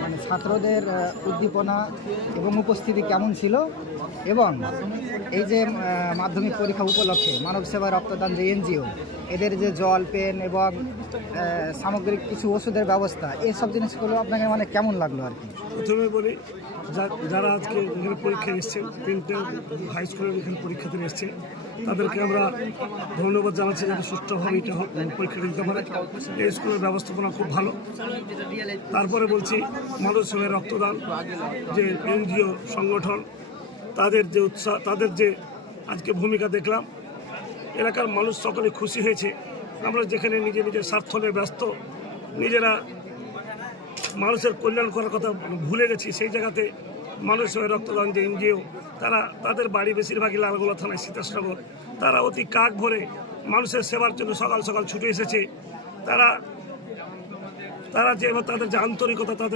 মানে ছাত্রদের উদ্দীপনা এবং উপস্থিতি কেমন ছিল, এবং এই যে মাধ্যমিক পরীক্ষা উপলক্ষে মানব সেবা রক্তদান যে এনজিও, এদের যে জল, পেন এবং সামগ্রিক কিছু ওষুধের ব্যবস্থা, এইসব জিনিসগুলো আপনাকে মানে কেমন লাগলো আর কি? প্রথমে বলি, যারা আজকে এখানে পরীক্ষায় এসছেন, তিনটে হাই স্কুলের এখানে পরীক্ষাতে এসছে, তাদেরকে আমরা ধন্যবাদ জানাচ্ছি যাতে সুষ্ঠুভাবে এটা পরীক্ষাটা দিতে পারে। এই স্কুলের ব্যবস্থাপনা খুব ভালো। তারপরে বলছি, মানব সেবায় রক্তদান যে এনজিও সংগঠন, তাদের যে উৎসাহ, তাদের যে আজকে ভূমিকা দেখলাম, এলাকার মানুষ সকলে খুশি হয়েছে। আমরা যেখানে নিজের স্বার্থ নিয়ে ব্যস্ত, নিজেরা মানুষের কল্যাণ করার কথা ভুলে গেছি, সেই জায়গাতে মানব সেবায় রক্তদান যে এনজিও, তাদের বাড়ি বেশিরভাগই লালগোলা থানায় সীতাসনগর। তারা অতি কাক ভরে মানুষের সেবার জন্য সকাল সকাল ছুটে এসেছে। তারা যে তাদের যে আন্তরিকতা, তাদের